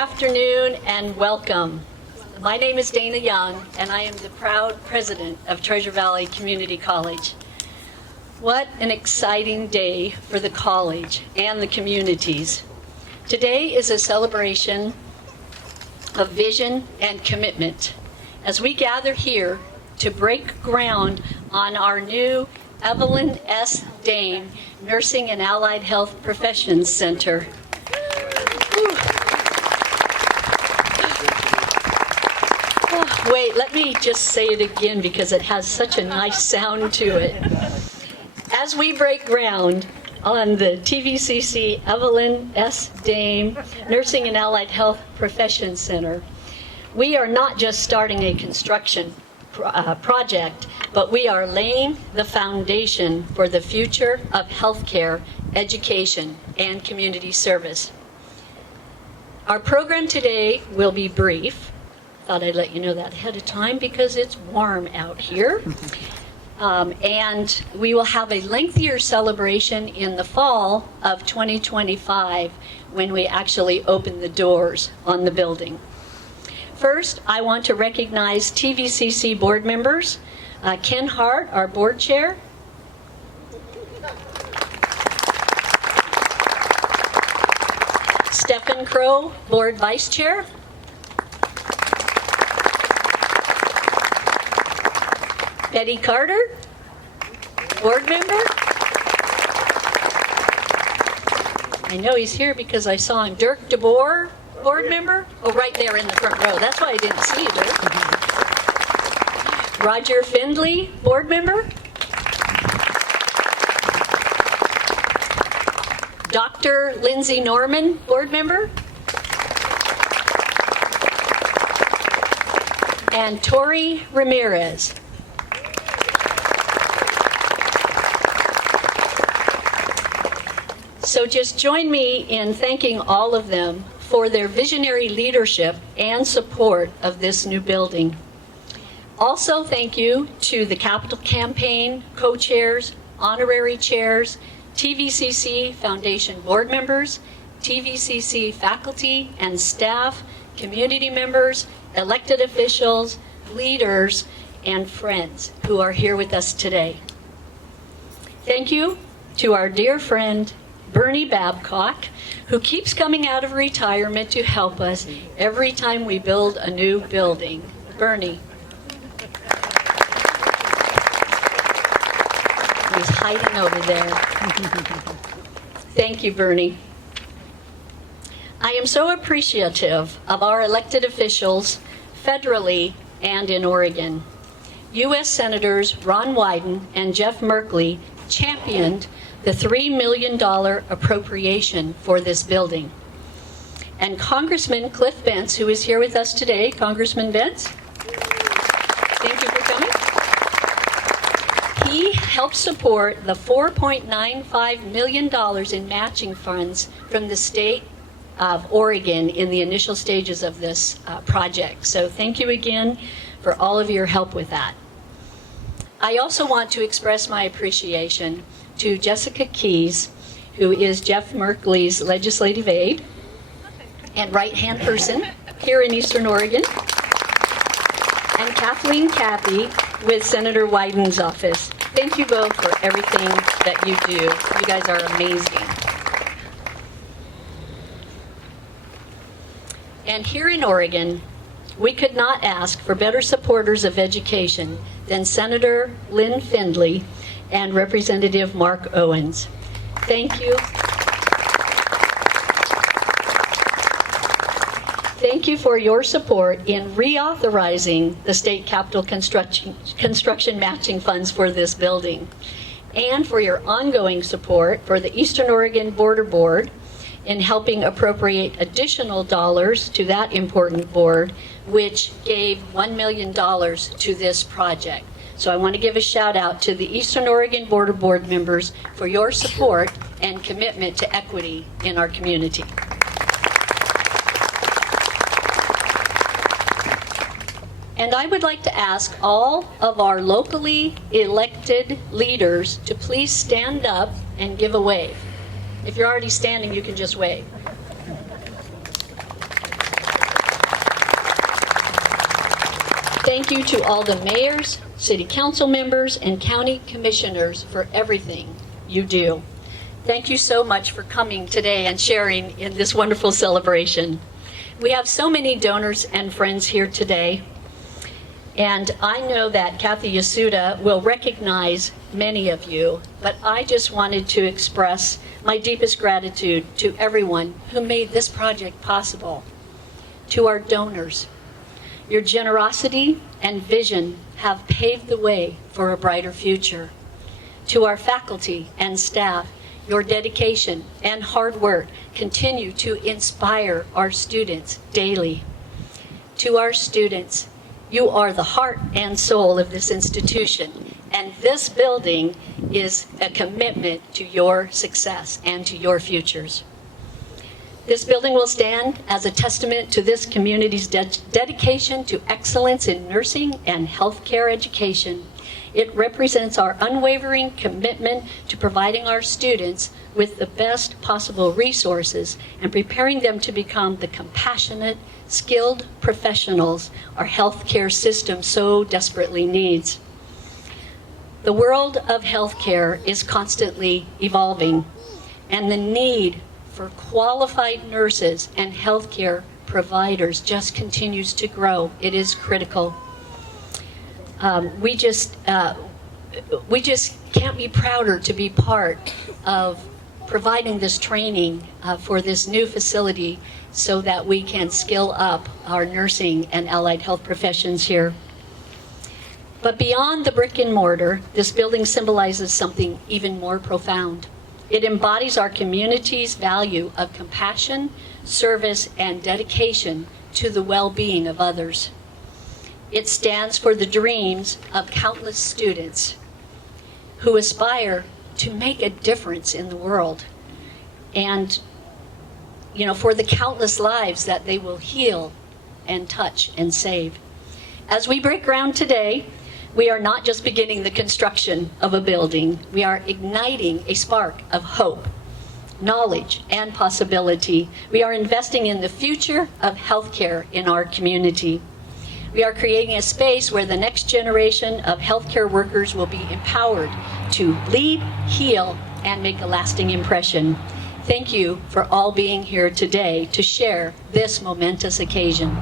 afternoon and welcome. My name is Dana Young and I am the proud president of Treasure Valley Community College. What an exciting day for the college and the communities. Today is a celebration of vision and commitment as we gather here to break ground on our new Evelyn S. Nursing and Allied Health Professions Center. Wait, let me just say it again because it has such a nice sound to it. As we break ground on the TVCC Evelyn S. Nursing and Allied Health Professions Center, we are not just starting a construction project, but we are laying the foundation for the future of healthcare, education, and community service. Our program today will be brief. Thought I'd let you know that ahead of time because it's warm out here. And we will have a lengthier celebration in the fall of 2025 when we actually open the doors on the building. First, I want to recognize TVCC board members. Ken Hart, our board chair. Stephen Crow, board vice chair. Betty Carter, board member. I know he's here because I saw him. Dirk DeBoer, board member. Oh, right there in the front row. That's why I didn't see you, Dirk. Roger Findley, board member. Dr. Lindsay Norman, board member. And Tori Ramirez. So just join me in thanking all of them for their visionary leadership and support of this new building. Also, thank you to the Capital Campaign co-chairs, honorary chairs, TVCC Foundation board members, TVCC faculty and staff, community members, elected officials, leaders, and friends who are here with us today. Thank you to our dear friend, Bernie Babcock, who keeps coming out of retirement to help us every time we build a new building. Bernie. He's hiding over there. Thank you, Bernie. I am so appreciative of our elected officials, federally and in Oregon. U.S. Senators Ron Wyden and Jeff Merkley championed the $3 million appropriation for this building. And Congressman Cliff Bentz, who is here with us today, Congressman Bentz, thank you for coming. He helped support the $4.95 million in matching funds from the state of Oregon in the initial stages of this project. So thank you again for all of your help with that. I also want to express my appreciation to Jessica Keys, who is Jeff Merkley's legislative aide and right-hand person here in Eastern Oregon, and Kathleen Cappy with Senator Wyden's office. Thank you both for everything that you do. You guys are amazing. And here in Oregon, we could not ask for better supporters of education than Senator Lynn Findley and Representative Mark Owens. Thank you. Thank you for your support in reauthorizing the state capital construction matching funds for this building, and for your ongoing support for the Eastern Oregon Border Board in helping appropriate additional dollars to that important board, which gave $1 million to this project. So I want to give a shout out to the Eastern Oregon Border Board members for your support and commitment to equity in our community. And I would like to ask all of our locally elected leaders to please stand up and give a wave. If you're already standing, you can just wave. thank you to all the mayors, city council members, and county commissioners for everything you do. Thank you so much for coming today and sharing in this wonderful celebration. We have so many donors and friends here today, and I know that Kathy Yasuda will recognize many of you, but I just wanted to express my deepest gratitude to everyone who made this project possible. To our donors, your generosity and vision have paved the way for a brighter future. To our faculty and staff, your dedication and hard work continue to inspire our students daily. To our students, you are the heart and soul of this institution, and this building is a commitment to your success and to your futures. This building will stand as a testament to this community's dedication to excellence in nursing and healthcare education. It represents our unwavering commitment to providing our students with the best possible resources and preparing them to become the compassionate, skilled professionals our healthcare system so desperately needs. The world of healthcare is constantly evolving, and the need for qualified nurses and healthcare providers just continues to grow. It is critical. We just can't be prouder to be part of providing this training for this new facility so that we can skill up our nursing and allied health professions here. But beyond the brick and mortar, this building symbolizes something even more profound. It embodies our community's value of compassion, service, and dedication to the well-being of others. It stands for the dreams of countless students who aspire to make a difference in the world, and for the countless lives that they will heal and touch and save. As we break ground today, we are not just beginning the construction of a building, we are igniting a spark of hope, knowledge, and possibility. We are investing in the future of healthcare in our community. We are creating a space where the next generation of healthcare workers will be empowered to lead, heal, and make a lasting impression. Thank you for all being here today to share this momentous occasion.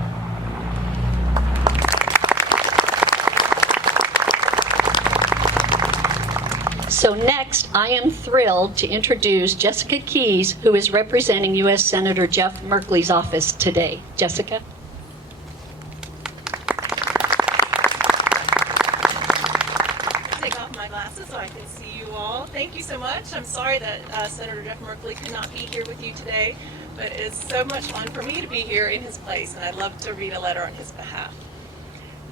So next, I am thrilled to introduce Jessica Keys, who is representing U.S. Senator Jeff Merkley's office today. Jessica. Take off my glasses so I can see you all. Thank you so much. I'm sorry that Senator Jeff Merkley could not be here with you today, but it's so much fun for me to be here in his place, and I'd love to read a letter on his behalf.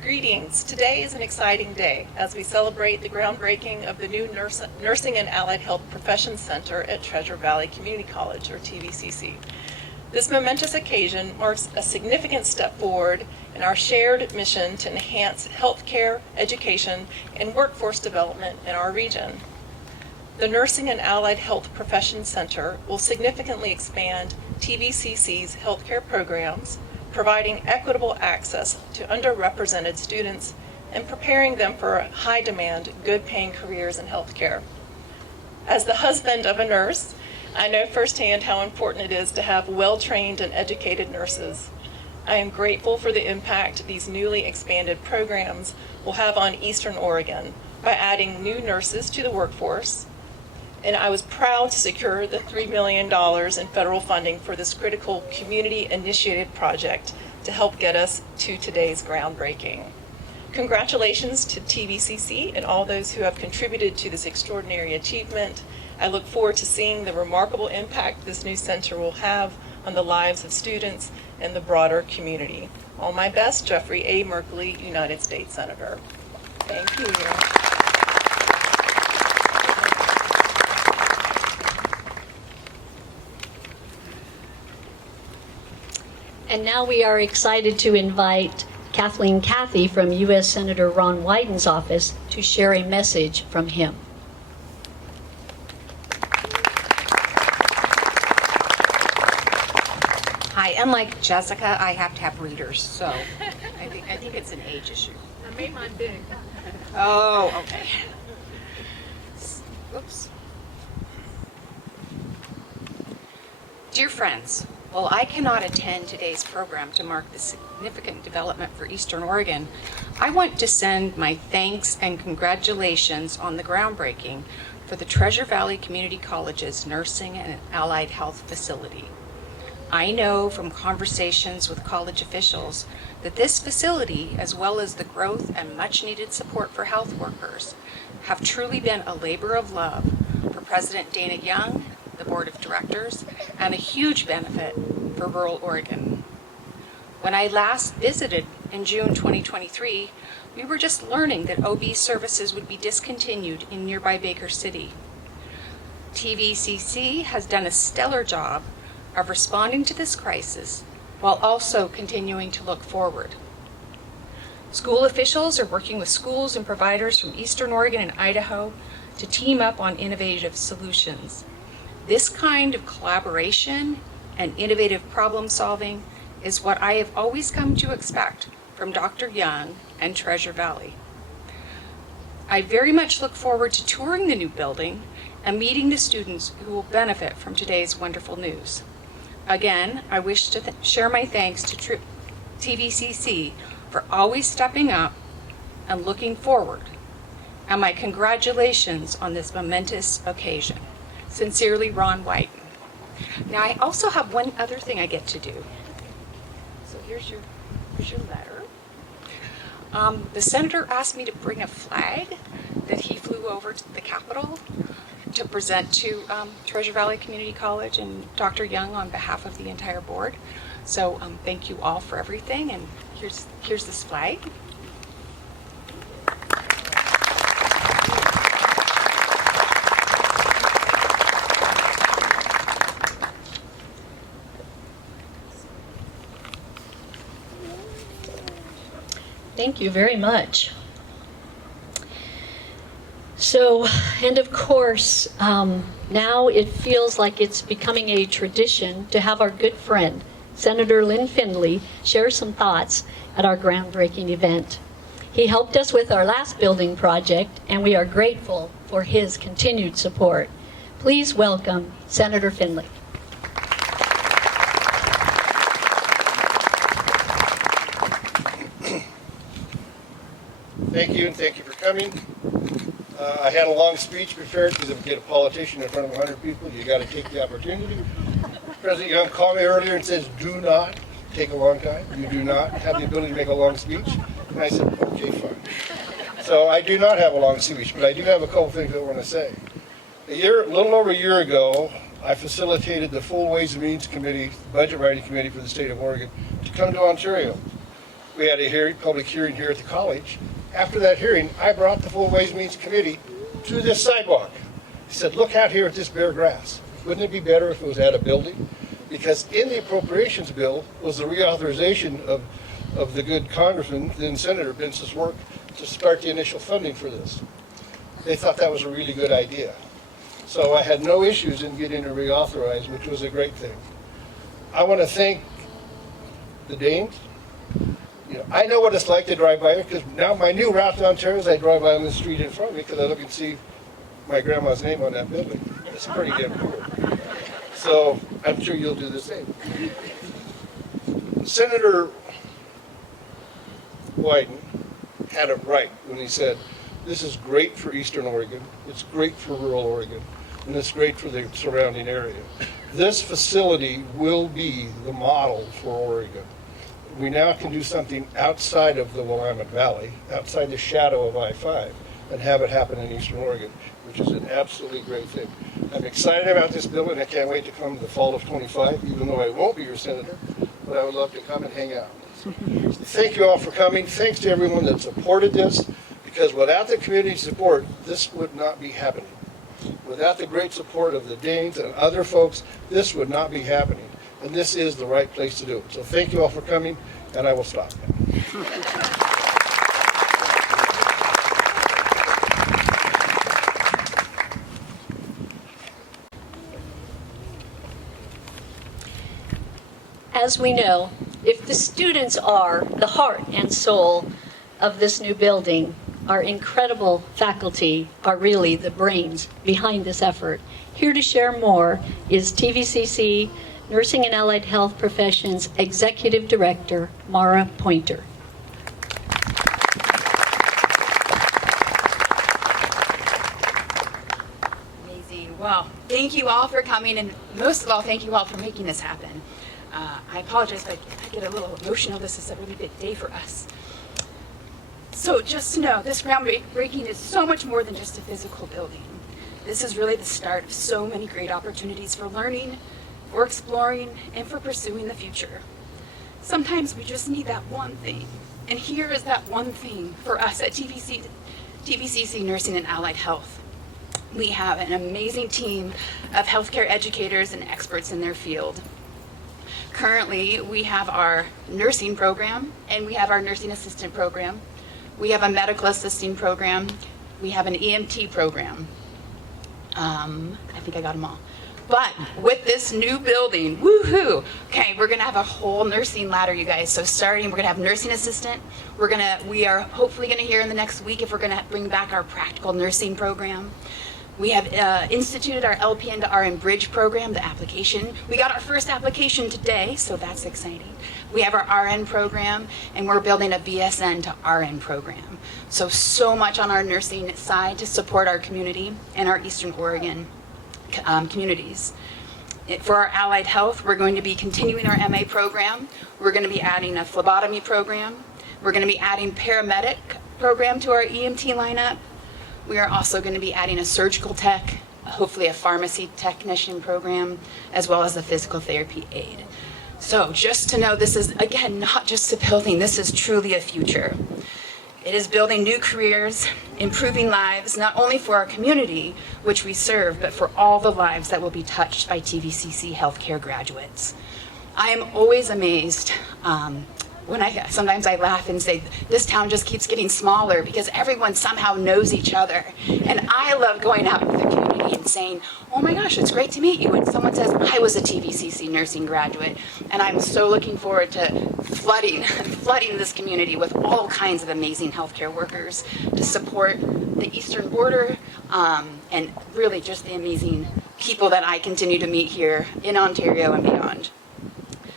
Greetings. Today is an exciting day as we celebrate the groundbreaking of the new Nursing and Allied Health Professions Center at Treasure Valley Community College, or TVCC. This momentous occasion marks a significant step forward in our shared mission to enhance healthcare, education, and workforce development in our region. The Nursing and Allied Health Professions Center will significantly expand TVCC's healthcare programs, providing equitable access to underrepresented students and preparing them for high-demand, good-paying careers in healthcare. As the husband of a nurse, I know firsthand how important it is to have well-trained and educated nurses. I am grateful for the impact these newly expanded programs will have on Eastern Oregon by adding new nurses to the workforce, and I was proud to secure the $3 million in federal funding for this critical community-initiated project to help get us to today's groundbreaking. Congratulations to TVCC and all those who have contributed to this extraordinary achievement. I look forward to seeing the remarkable impact this new center will have on the lives of students and the broader community. All my best, Jeffrey A. Merkley, United States Senator. Thank you. And now we are excited to invite Kathleen Cathy from U.S. Senator Ron Wyden's office to share a message from him. Hi, unlike Jessica, I have to have readers, so I think I think it's an age issue. I made mine big. Oh, okay. Oops. Dear friends, while I cannot attend today's program to mark the significant development for Eastern Oregon, I want to send my thanks and congratulations on the groundbreaking for the Treasure Valley Community College's Nursing and Allied Health Facility. I know from conversations with college officials that this facility, as well as the growth and much-needed support for health workers, have truly been a labor of love for President Dana Young, the Board of Directors, and a huge benefit for rural Oregon. When I last visited in June 2023, we were just learning that OB services would be discontinued in nearby Baker City. TVCC has done a stellar job of responding to this crisis while also continuing to look forward. School officials are working with schools and providers from Eastern Oregon and Idaho to team up on innovative solutions. This kind of collaboration and innovative problem solving is what I have always come to expect from Dr. Young and Treasure Valley. I very much look forward to touring the new building and meeting the students who will benefit from today's wonderful news. Again, I wish to share my thanks to TVCC for always stepping up and looking forward, and my congratulations on this momentous occasion. Sincerely, Ron Whiten. Now, I also have one other thing I get to do. So here's your letter. The senator asked me to bring a flag that he flew over to the Capitol to present to Treasure Valley Community College and Dr. Young on behalf of the entire board. So thank you all for everything, and here's this flag. Thank you very much. So, and of course, now it feels like it's becoming a tradition to have our good friend, Senator Lynn Findley, share some thoughts at our groundbreaking event. He helped us with our last building project, and we are grateful for his continued support. Please welcome Senator Findley. Thank you, and thank you for coming. I had a long speech prepared because if you get a politician in front of 100 people, you got to take the opportunity. President Young called me earlier and says, do not take a long time. You do not have the ability to make a long speech. And I said, okay, fine. So I do not have a long speech, but I do have a couple things I want to say. A little over a year ago, I facilitated the full Ways and Means Committee, Budget Writing Committee for the state of Oregon, to come to Ontario. We had a public hearing here at the college. After that hearing, I brought the full Ways and Means Committee to this sidewalk. He said, look out here at this bare grass. Wouldn't it be better if it was at a building? Because in the appropriations bill was the reauthorization of the good congressman, then Senator Bence's work to start the initial funding for this. They thought that was a really good idea. So I had no issues in getting it reauthorized, which was a great thing. I want to thank the Danes. I know what it's like to drive by it, because now my new route to Ontario is I drive by on the street in front of me because I look and see my grandma's name on that building. It's pretty damn cool. So I'm sure you'll do the same. Senator Wyden had it right when he said, this is great for Eastern Oregon, it's great for rural Oregon, and it's great for the surrounding area. This facility will be the model for Oregon. We now can do something outside of the Willamette Valley, outside the shadow of I-5, and have it happen in Eastern Oregon, which is an absolutely great thing. I'm excited about this building. I can't wait to come the fall of 25, even though I won't be your senator, but I would love to come and hang out. Thank you all for coming. Thanks to everyone that supported this, because without the community support, this would not be happening. Without the great support of the Danes and other folks, this would not be happening. And this is the right place to do it. So thank you all for coming, and I will stop now. As we know, If the students are the heart and soul of this new building, our incredible faculty are really the brains behind this effort. Here to share more is TVCC Nursing and Allied Health Professions Executive Director, Mara Pointer. Amazing. Well, thank you all for coming, and most of all, thank you all for making this happen. I apologize if I get a little emotional. This is a really big day for us. So just to know, this groundbreaking is so much more than just a physical building. This is really the start of so many great opportunities for learning, for exploring, and for pursuing the future. Sometimes we just need that one thing, and here is that one thing for us at TVCC Nursing and Allied Health. We have an amazing team of healthcare educators and experts in their field. Currently, we have our nursing program, and we have our nursing assistant program. We have a medical assisting program. We have an EMT program. I think I got them all. But with this new building, woohoo! Okay, we're gonna have a whole nursing ladder, you guys. So starting, we're gonna have nursing assistant. We are hopefully gonna hear in the next week if we're gonna bring back our practical nursing program. We have instituted our LPN to RN Bridge program, the application. We got our first application today, so that's exciting. We have our RN program, and we're building a BSN to RN program. So much on our nursing side to support our community and our Eastern Oregon communities. For our allied health, we're going to be continuing our MA program. We're going to be adding a phlebotomy program. We're going to be adding paramedic program to our EMT lineup. We are also going to be adding a surgical tech, hopefully a pharmacy technician program, as well as a physical therapy aide. So just to know, this is, again, not just a building, this is truly a future. It is building new careers, improving lives, not only for our community, which we serve, but for all the lives that will be touched by TVCC healthcare graduates. I am always amazed sometimes I laugh and say, this town just keeps getting smaller because everyone somehow knows each other. And I love going out into the community and saying, oh my gosh, it's great to meet you. And someone says, I was a TVCC nursing graduate. And I'm so looking forward to flooding this community with all kinds of amazing healthcare workers to support the eastern border and really just the amazing people that I continue to meet here in Ontario and beyond.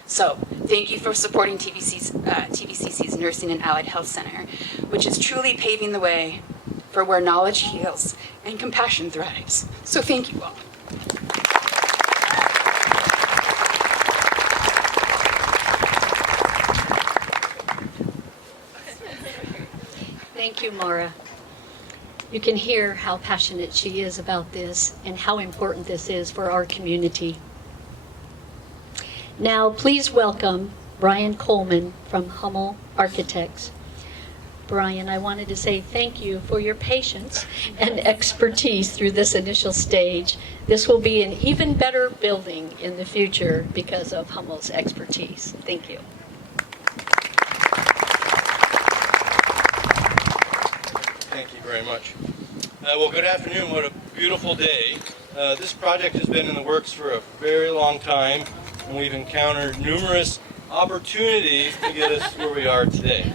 So thank you for supporting TVCC's Nursing and Allied Health Center, which is truly paving the way for where knowledge heals and compassion thrives. So thank you all. Thank you, Mara. You can hear how passionate she is about this and how important this is for our community. Now, please welcome Brian Coleman from Hummel Architects. Brian, I wanted to say thank you for your patience and expertise through this initial stage. This will be an even better building in the future because of Hummel's expertise. Thank you. Thank you very much. Well, good afternoon. What a beautiful day. This project has been in the works for a very long time, and we've encountered numerous opportunities to get us where we are today.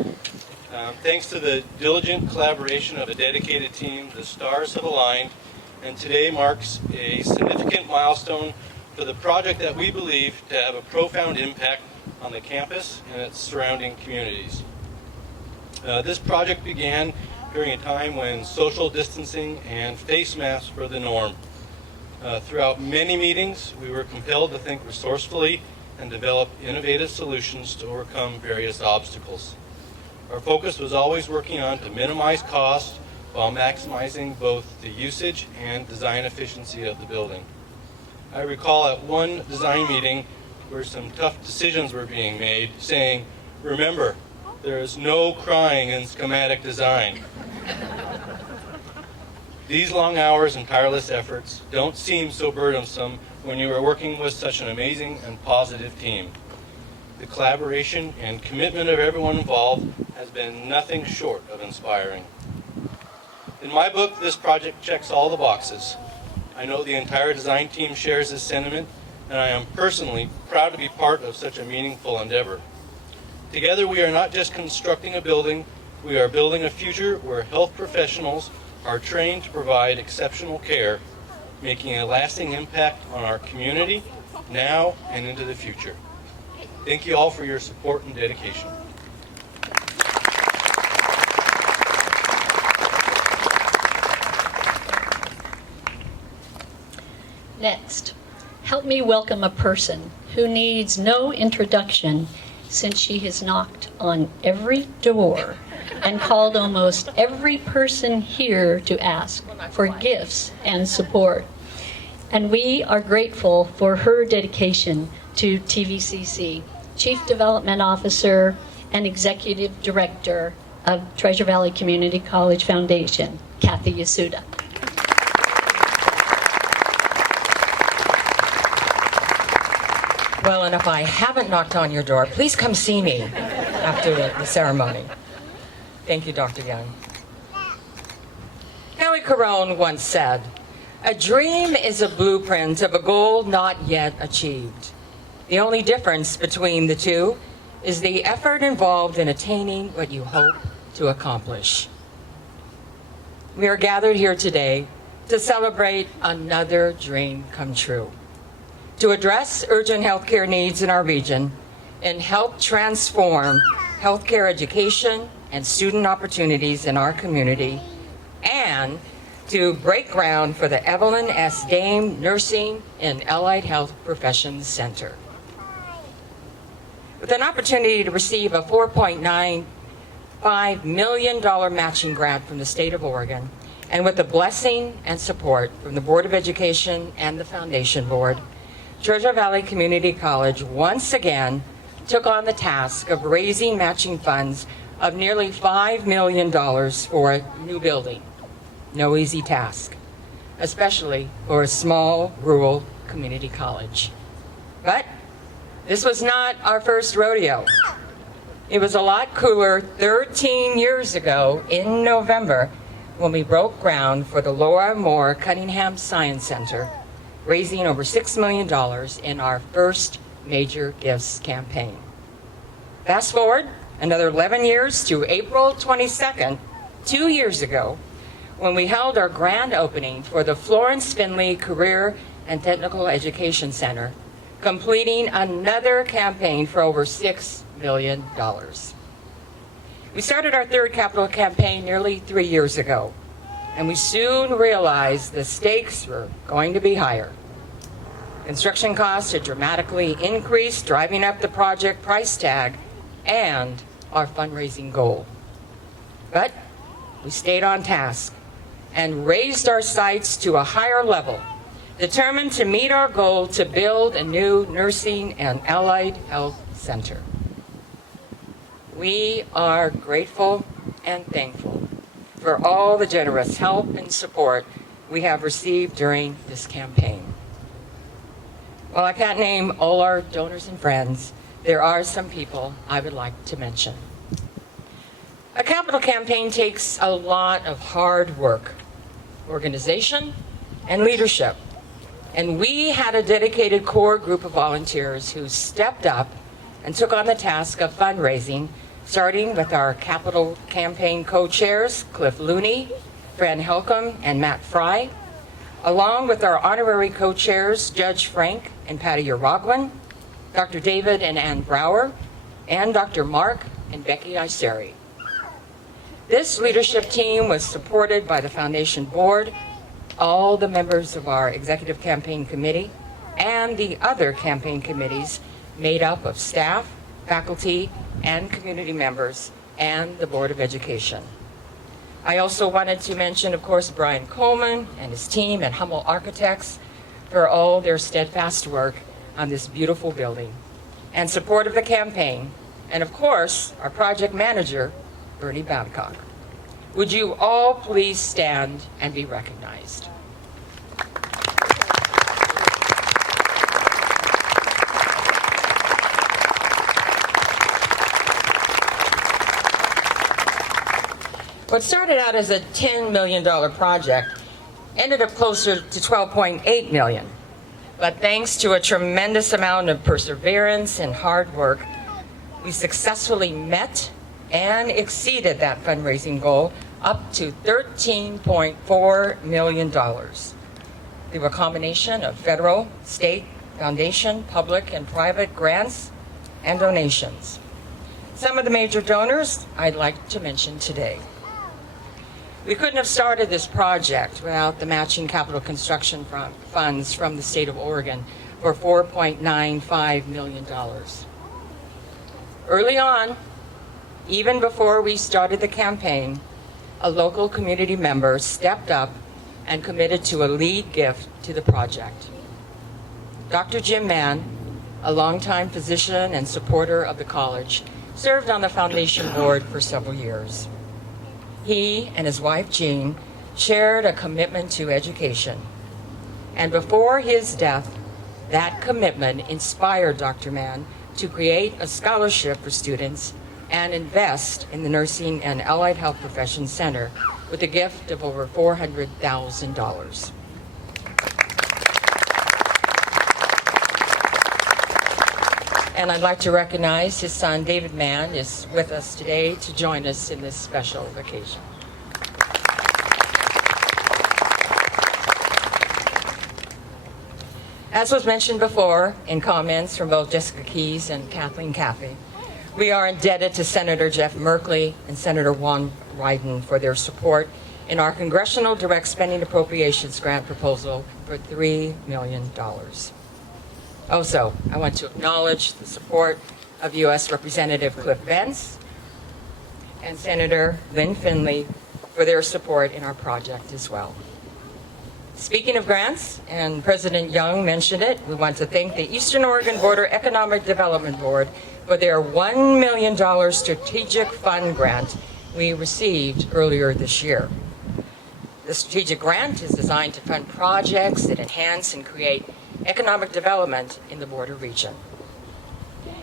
Thanks to the diligent collaboration of a dedicated team, the stars have aligned, and today marks a significant milestone for the project that we believe to have a profound impact on the campus and its surrounding communities. This project began during a time when social distancing and face masks were the norm. Throughout many meetings, we were compelled to think resourcefully and develop innovative solutions to overcome various obstacles. Our focus was always working on to minimize costs while maximizing both the usage and design efficiency of the building. I recall at one design meeting where some tough decisions were being made, saying, remember, there is no crying in schematic design. These long hours and tireless efforts don't seem so burdensome when you are working with such an amazing and positive team. The collaboration and commitment of everyone involved has been nothing short of inspiring. In my book, this project checks all the boxes. I know the entire design team shares this sentiment, and I am personally proud to be part of such a meaningful endeavor. Together, we are not just constructing a building, we are building a future where health professionals are trained to provide exceptional care, making a lasting impact on our community now and into the future. Thank you all for your support and dedication. Next, help me welcome a person who needs no introduction since she has knocked on every door and called almost every person here to ask for gifts and support. And we are grateful for her dedication to TVCC, Chief Development Officer and Executive Director of Treasure Valley Community College Foundation, Kathy Yasuda. Well, and if I haven't knocked on your door, please come see me after the ceremony. Thank you, Dr. Young. Howie Carone once said, "A dream is a blueprint of a goal not yet achieved. The only difference between the two is the effort involved in attaining what you hope to accomplish." We are gathered here today to celebrate another dream come true, to address urgent healthcare needs in our region and help transform healthcare education and student opportunities in our community, and to break ground for the Evelyn S. Dame Nursing and Allied Health Professions Center. With an opportunity to receive a $4.95 million matching grant from the state of Oregon, and with the blessing and support from the Board of Education and the Foundation Board, Treasure Valley Community College once again took on the task of raising matching funds of nearly $5 million for a new building. No easy task, especially for a small rural community college. But this was not our first rodeo. It was a lot cooler 13 years ago in November when we broke ground for the Laura Moore Cunningham Science Center, raising over $6 million in our first major gifts campaign. Fast forward another 11 years to April 22nd, 2 years ago, when we held our grand opening for the Florence Finley Career and Technical Education Center, completing another campaign for over $6 million. We started our third capital campaign nearly 3 years ago, and we soon realized the stakes were going to be higher. Construction costs had dramatically increased, driving up the project price tag and our fundraising goal. But we stayed on task and raised our sights to a higher level, determined to meet our goal to build a new nursing and allied health center. We are grateful and thankful for all the generous help and support we have received during this campaign. While I can't name all our donors and friends, there are some people I would like to mention. A capital campaign takes a lot of hard work, organization, and leadership. And we had a dedicated core group of volunteers who stepped up and took on the task of fundraising, starting with our capital campaign co-chairs, Cliff Looney, Fran Helcom, and Matt Fry, along with our honorary co-chairs, Judge Frank and Patty Uragwan, Dr. David and Ann Brower, and Dr. Mark and Becky Iseri. This leadership team was supported by the Foundation Board, all the members of our Executive Campaign Committee, and the other campaign committees made up of staff, faculty, and community members, and the Board of Education. I also wanted to mention, of course, Brian Coleman and his team at Hummel Architects for all their steadfast work on this beautiful building and support of the campaign, and of course, our project manager, Bernie Babcock. Would you all please stand and be recognized? What started out as a $10 million project ended up closer to $12.8 million. But thanks to a tremendous amount of perseverance and hard work, we successfully met and exceeded that fundraising goal up to $13.4 million through a combination of federal, state, foundation, public, and private grants and donations. Some of the major donors I'd like to mention today. We couldn't have started this project without the matching capital construction funds from the state of Oregon for $4.95 million. Early on, even before we started the campaign, a local community member stepped up and committed to a lead gift to the project. Dr. Jim Mann, a longtime physician and supporter of the college, served on the foundation board for several years. He and his wife, Jean, shared a commitment to education. And before his death, that commitment inspired Dr. Mann to create a scholarship for students and invest in the Nursing and Allied Health Professions Center with a gift of over $400,000. And I'd like to recognize his son, David Mann, is with us today to join us in this special occasion. As was mentioned before in comments from both Jessica Keyes and Kathleen Caffey, we are indebted to Senator Jeff Merkley and Senator Juan Wyden for their support in our Congressional Direct Spending Appropriations Grant proposal for $3 million. Also, I want to acknowledge the support of U.S. Representative Cliff Vance and Senator Lynn Finley for their support in our project as well. Speaking of grants, and President Young mentioned it, we want to thank the Eastern Oregon Border Economic Development Board for their $1 million strategic fund grant we received earlier this year. The strategic grant is designed to fund projects that enhance and create economic development in the border region.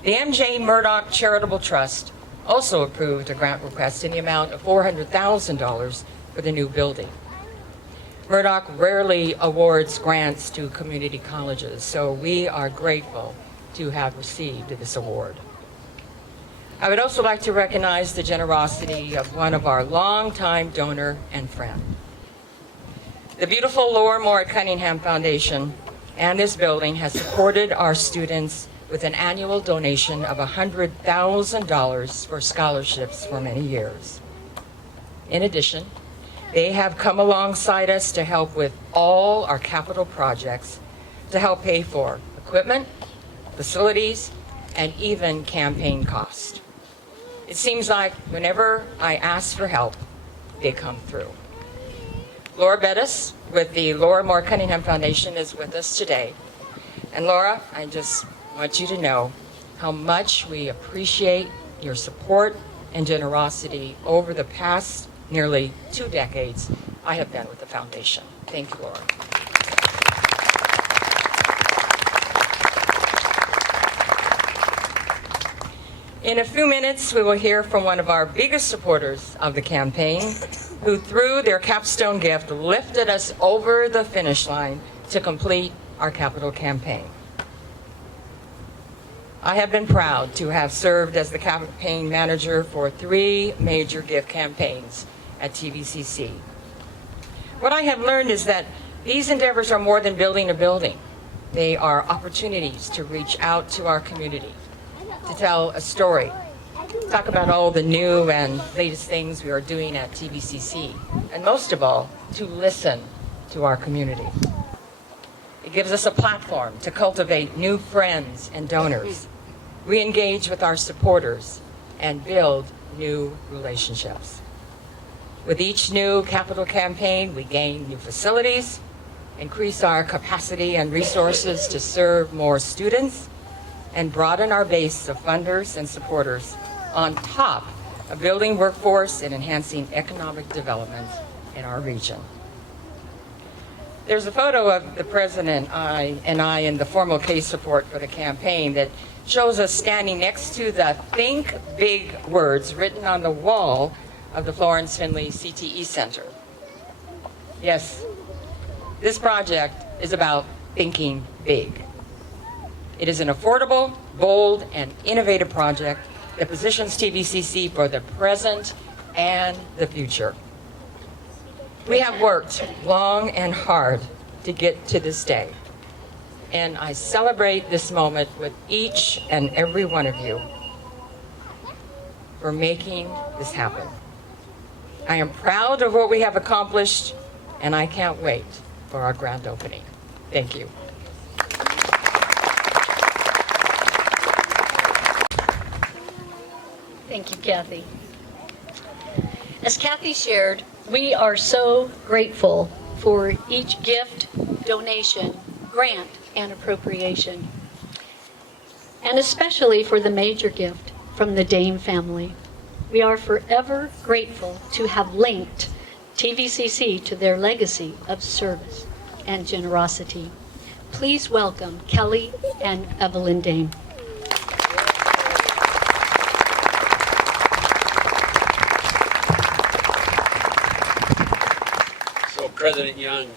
The M.J. Murdoch Charitable Trust also approved a grant request in the amount of $400,000 for the new building. Murdoch rarely awards grants to community colleges, so we are grateful to have received this award. I would also like to recognize the generosity of one of our longtime donor and friend. The beautiful Laura Moore Cunningham Foundation and this building has supported our students with an annual donation of $100,000 for scholarships for many years. In addition, they have come alongside us to help with all our capital projects, to help pay for equipment, facilities, and even campaign costs. It seems like whenever I ask for help, they come through. Laura Bettis with the Laura Moore Cunningham Foundation is with us today. And Laura, I just want you to know how much we appreciate your support and generosity over the past nearly 2 decades I have been with the foundation. Thank you, Laura. In a few minutes, we will hear from one of our biggest supporters of the campaign, who through their capstone gift lifted us over the finish line to complete our capital campaign. I have been proud to have served as the campaign manager for 3 major gift campaigns at TVCC. What I have learned is that these endeavors are more than building a building. They are opportunities to reach out to our community, to tell a story, talk about all the new and latest things we are doing at TVCC, and most of all, to listen to our community. It gives us a platform to cultivate new friends and donors, re-engage with our supporters, and build new relationships. With each new capital campaign, we gain new facilities, increase our capacity and resources to serve more students, and broaden our base of funders and supporters on top of building workforce and enhancing economic development in our region. There's a photo of the president and I in the formal case support for the campaign that shows us standing next to the Think Big words written on the wall of the Florence Finley CTE Center. Yes, this project is about thinking big. It is an affordable, bold, and innovative project that positions TVCC for the present and the future. We have worked long and hard to get to this day, and I celebrate this moment with each and every one of you for making this happen. I am proud of what we have accomplished, and I can't wait for our grand opening. Thank you. Thank you, Kathy. As Kathy shared, we are so grateful for each gift, donation, grant, and appropriation, and especially for the major gift from the Dame family. We are forever grateful to have linked TVCC to their legacy of service and generosity. Please welcome Kelly and Evelyn Dame. So President Young,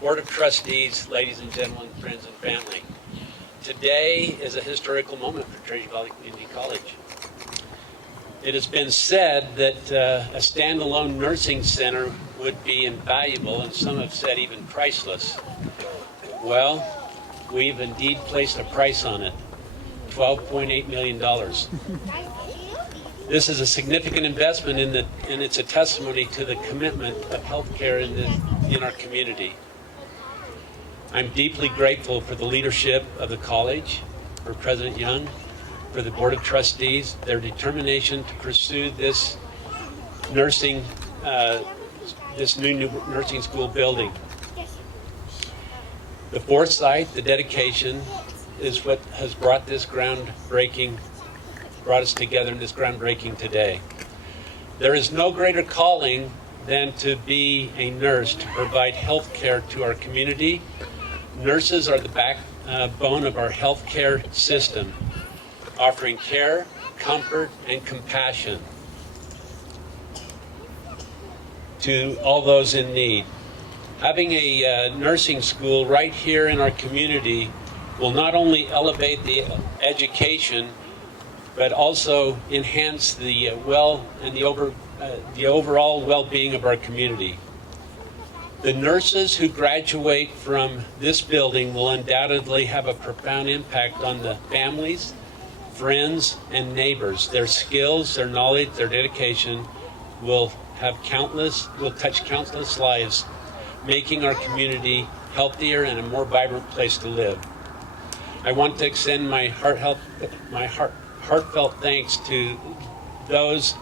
Board of Trustees, ladies and gentlemen, friends and family. Today is a historical moment for Treasure Valley Community College. It has been said that a standalone nursing center would be invaluable, and some have said even priceless. Well, we've indeed placed a price on it, $12.8 million. This is a significant investment and it's a testimony to the commitment of healthcare in our community. I'm deeply grateful for the leadership of the college, for President Young, for the Board of Trustees, their determination to pursue this nursing, this new nursing school building. The foresight, the dedication is what has brought us together in this groundbreaking today. There is no greater calling than to be a nurse, to provide health care to our community. Nurses are the backbone of our healthcare system, offering care, comfort, and compassion to all those in need. Having a nursing school right here in our community will not only elevate the education, but also enhance the overall well-being of our community. The nurses who graduate from this building will undoubtedly have a profound impact on the families, friends, and neighbors. Their skills, their knowledge, their dedication will touch countless lives, making our community healthier and a more vibrant place to live. I want to extend my heartfelt thanks to those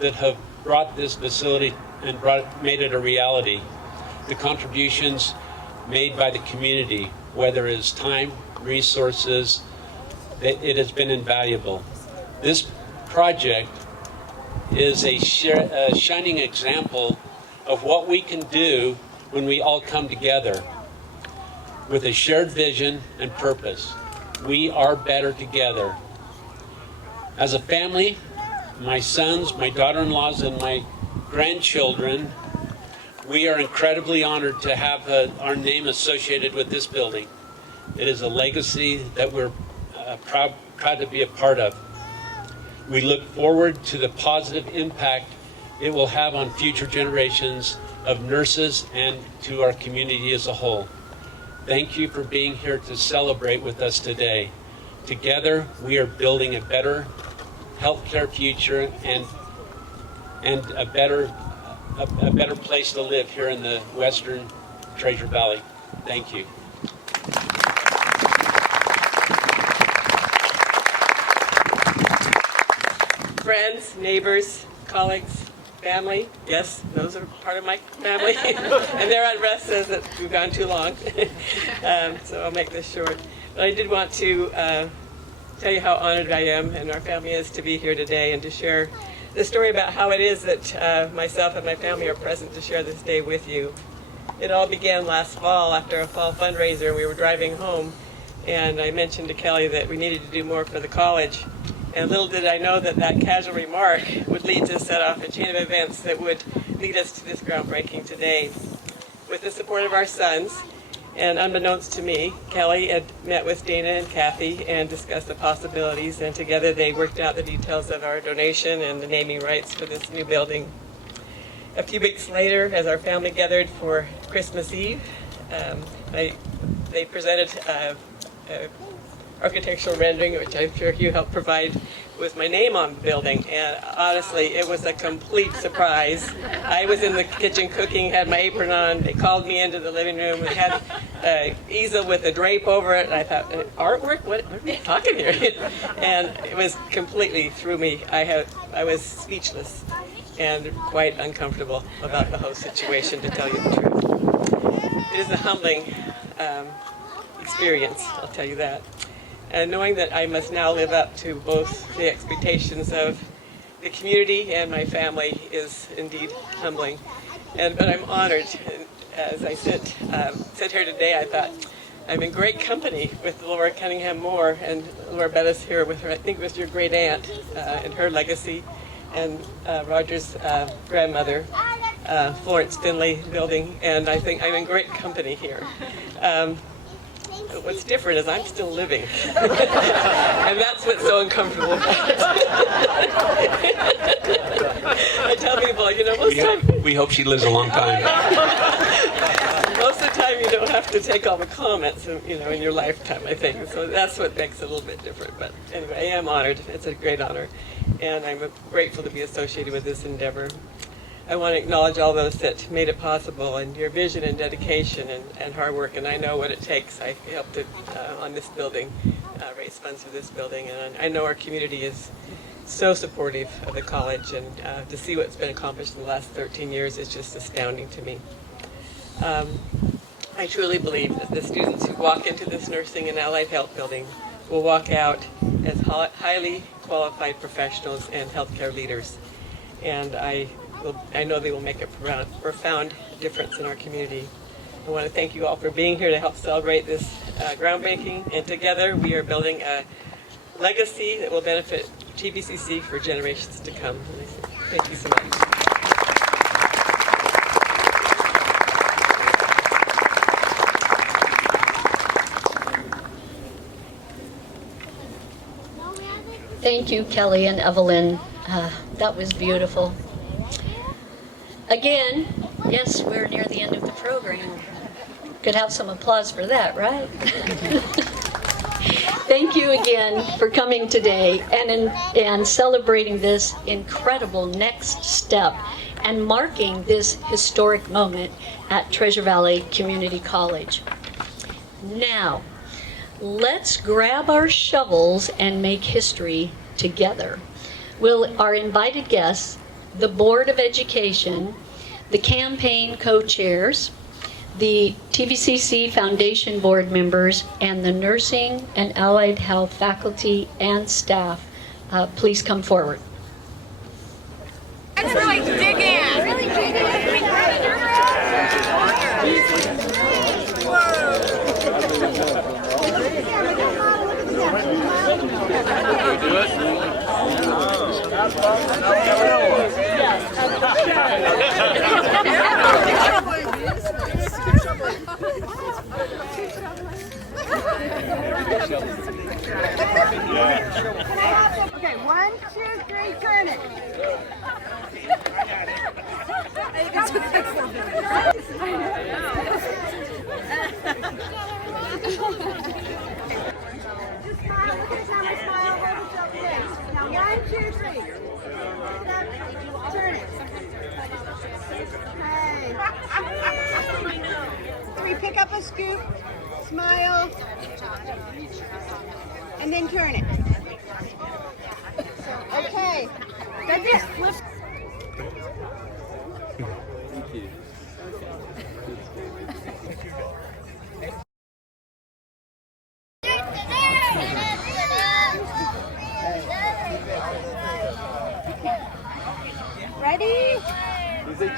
that have brought this facility and made it a reality. The contributions made by the community, whether it's time, resources, it has been invaluable. This project is a shining example of what we can do when we all come together with a shared vision and purpose. We are better together. As a family, my sons, my daughter-in-laws, and my grandchildren, we are incredibly honored to have our name associated with this building. It is a legacy that we're proud to be a part of. We look forward to the positive impact it will have on future generations of nurses and to our community as a whole. Thank you for being here to celebrate with us today. Together, we are building a better healthcare future and a better place to live here in the Western Treasure Valley. Thank you. Friends, neighbors, colleagues, family. Yes, those are part of my family. And their unrest says that we've gone too long. So I'll make this short. But I did want to tell you how honored I am and our family is to be here today and to share the story about how it is that myself and my family are present to share this day with you. It all began last fall after a fall fundraiser. We were driving home and I mentioned to Kelly that we needed to do more for the college. And little did I know that that casual remark would lead to set off a chain of events that would lead us to this groundbreaking today. With the support of our sons And unbeknownst to me, Kelly had met with Dana and Kathy and discussed the possibilities, and together they worked out the details of our donation and the naming rights for this new building. A few weeks later, as our family gathered for Christmas Eve, they presented an architectural rendering, which I'm sure you helped provide, with my name on the building. And honestly, it was a complete surprise. I was in the kitchen cooking, had my apron on. They called me into the living room. They had an easel with a drape over it. And I thought, artwork? What are we talking here? And it was completely threw me. I was speechless and quite uncomfortable about the whole situation, to tell you the truth. It is a humbling experience, I'll tell you that. And knowing that I must now live up to both the expectations of the community and my family is indeed humbling. But I'm honored. And as I sit here today, I thought I'm in great company with Laura Cunningham Moore and Laura Bettis here with her, I think it was your great aunt and her legacy, and Roger's grandmother, Florence Finley building, and I think I'm in great company here. What's different is I'm still living, and that's what's so uncomfortable about it. I tell people, you know, most of the time, We hope she lives a long time. most of the time you don't have to take all the comments, you know, in your lifetime, I think. So that's what makes it a little bit different. But anyway, I am honored. It's a great honor, and I'm grateful to be associated with this endeavor. I want to acknowledge all those that made it possible, and your vision and dedication and hard work, and I know what it takes. I helped on this building, raise funds for this building, and I know our community is so supportive of the college, and to see what's been accomplished in the last 13 years is just astounding to me. I truly believe that the students who walk into this nursing and allied health building will walk out as highly qualified professionals and healthcare leaders, and I know they will make a profound difference in our community. I want to thank you all for being here to help celebrate this groundbreaking, and together we are building a legacy that will benefit TVCC for generations to come. Thank you so much. Thank you, Kelly and Evelyn. That was beautiful. Again, yes, we're near the end of the program. Could have some applause for that, right? Thank you again for coming today and celebrating this incredible next step and marking this historic moment at Treasure Valley Community College. Now, let's grab our shovels and make history together. Our invited guests, the Board of Education, the campaign co-chairs, the TVCC Foundation board members, and the nursing and allied health faculty and staff, please come forward. Let's really dig in. Okay, 1, 2, 3, turn it. Just smile. Look at how much smile holds up face. Now 1, 2, 3. Turn it. Hey. 3, pick up a scoop. Smile. And then turn it. Okay. That's it. Flip. Thank you. Ready? Is it